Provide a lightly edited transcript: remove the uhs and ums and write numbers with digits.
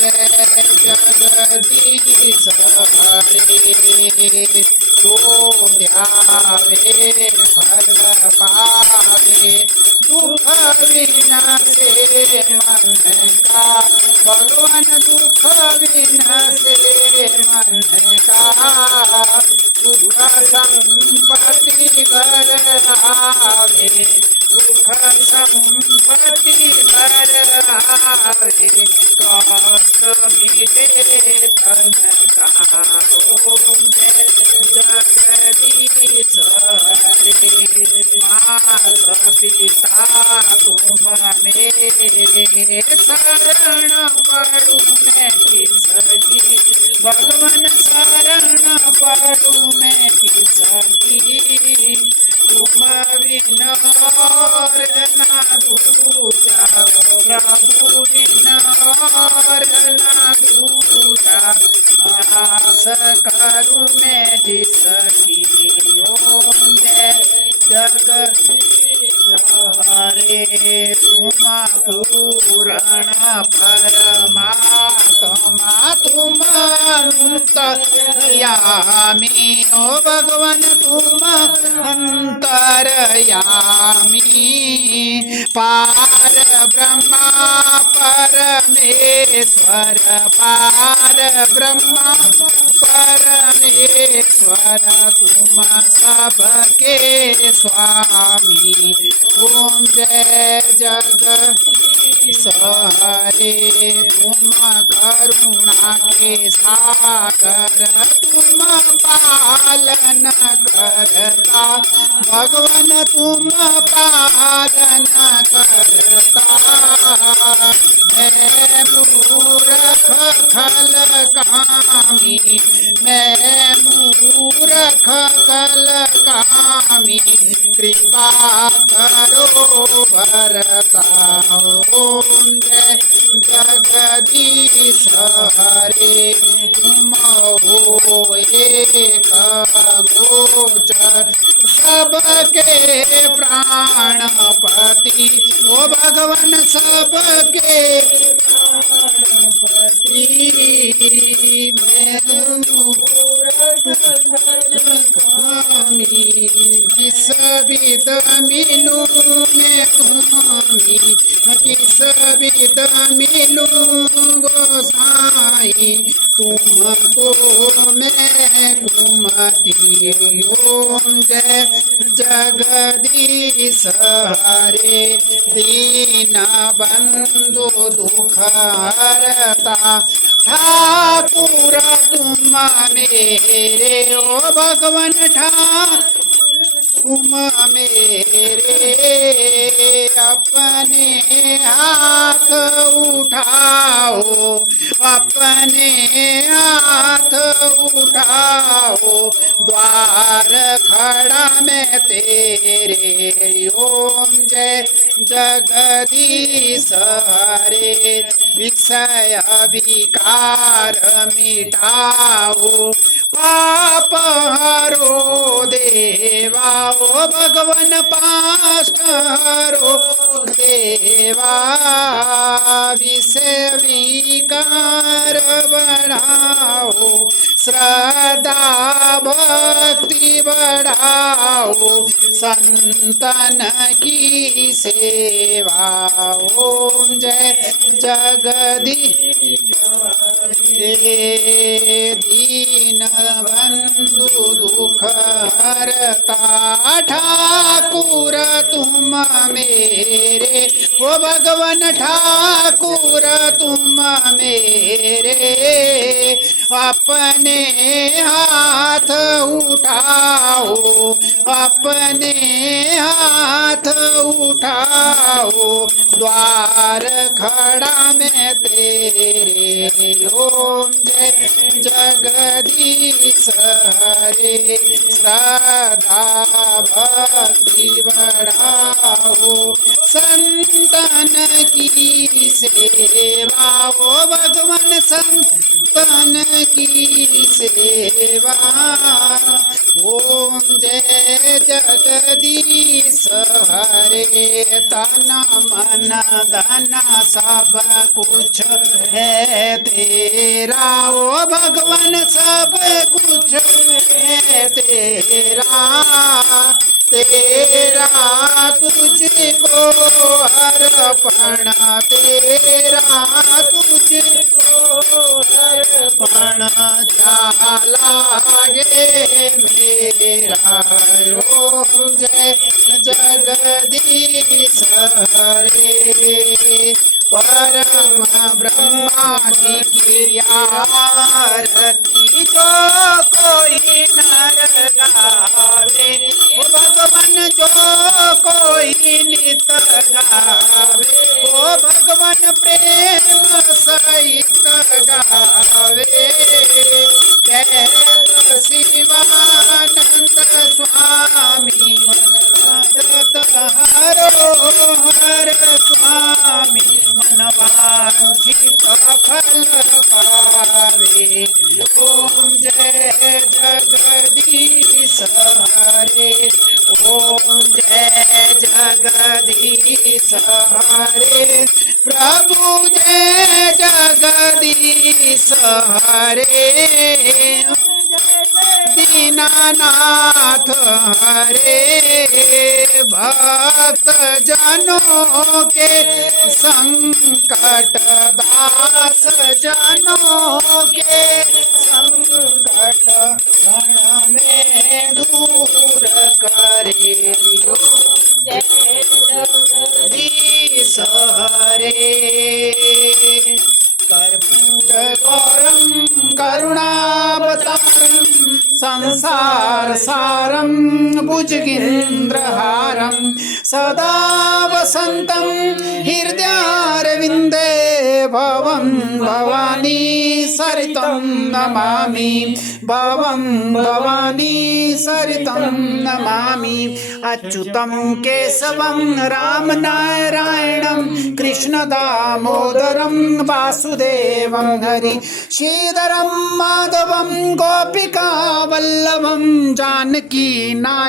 जय जगदीश हरे। जो ध्यावे फल पावे, दुख विनाशे मन का। भगवान दुख विनाशे मन का। सुख संपत्ति घर आवे, सुख संपत्ति घर आवे। कष्ट मिटे तन का। ओम जय जगदीश हरे। माता पिता तुम मेरे, शरण पड़ू मैं किसकी। भगवान शरण पड़ू मैं किसकी। तुम बिना और ना दूजा, प्रभु बिना और ना दूजा। आस करूं मैं जिसकी। ओम जय जगदीश हरे। तुम पूर्ण परमात्मा तुम अंतर्यामी। ओ भगवान तुम अंतर्यामी। पार ब्रह्मा परमेश्वर, पार ब्रह्मा परमेश्वर। तुम सबके स्वामी। ओम जय जगदीश हरे। तुम करुणा के सागर, तुम पालन करता। भगवान तुम पालन करता। मैं मूर्ख खल कामी, मैं मूर्ख खल कामी। कृपा करो भरता। ओम जय जगदीश हरे। तुम हो एक गोचर, सबके प्राणपति। ओ भगवान सबके प्राणपति। मैं किस विद मिलूं मैं तुम्ही, किस विद मिलूं गोसाई। तुमको मैं कुमति। ओम जय जगदीश हरे। दीन बंधु दुख हरता, ठाकुर तुम मेरे। ओ भगवान ठाकुर तुम मेरे। अपने हाथ उठाओ, अपने हाथ उठाओ। द्वार खड़ा मैं तेरे। ओम जय जगदीश हरे। विषय विकार मिटाओ, पाप हरो देवा। ओ भगवान पाप हरो देवा। विषय विकार बढ़ाओ, श्रद्धा भक्ति बढ़ाओ। संतन की सेवा। ओम जय जगदीश हरे। दीन बंधु दुख हरता, ठाकुर तुम मेरे। ओ भगवान ठाकुर तुम मेरे। अपने हाथ उठाओ, अपने हाथ उठाओ। द्वार खड़ा मैं तेरे। ओम जय जगदीश हरे। श्रद्धा भक्ति बढ़ाओ, संतन की सेवा। ओ भगवान संतन की सेवा। ओम जय जगदीश हरे। तन मन अन धन सब कुछ है तेरा, ओ भगवान सब कुछ है तेरा, तेरा तुझको अर्पण, तेरा तुझको अर्पण, क्या लागे मेरा ओम जय जगदीश हरे। परम ब्रह्मा जी की आरती जो कोई नर गावे, ओ भगवान जो कोई नित गावे, ओ भगवान प्रेम सहित गावे। कहत शिवानंद स्वामी हर स्वामी मनवांछित फल पावे। ओम जय जगदीश हरे, ओम जय जगदीश हरे, प्रभु जय जगदीश हरे। दीनानाथ हरे, भक्त जनों के संकट, दास जनों के संकट क्षण में दूर करे। जगदीश हरे। कर्पूर गौरम करुणावतारम संसार सारम भुजगेन्द्रहारम सदा वसंतम हृदयारविंदे भवं भवानी सरितं नमामि, भवं भवानी सरितं नमामि। अच्युतं केशवं राम नारायणं कृष्ण दामोदरं वासुदेवं हरि श्रीधरं माधवं गोपिका वल्लभं जानकी नायकं।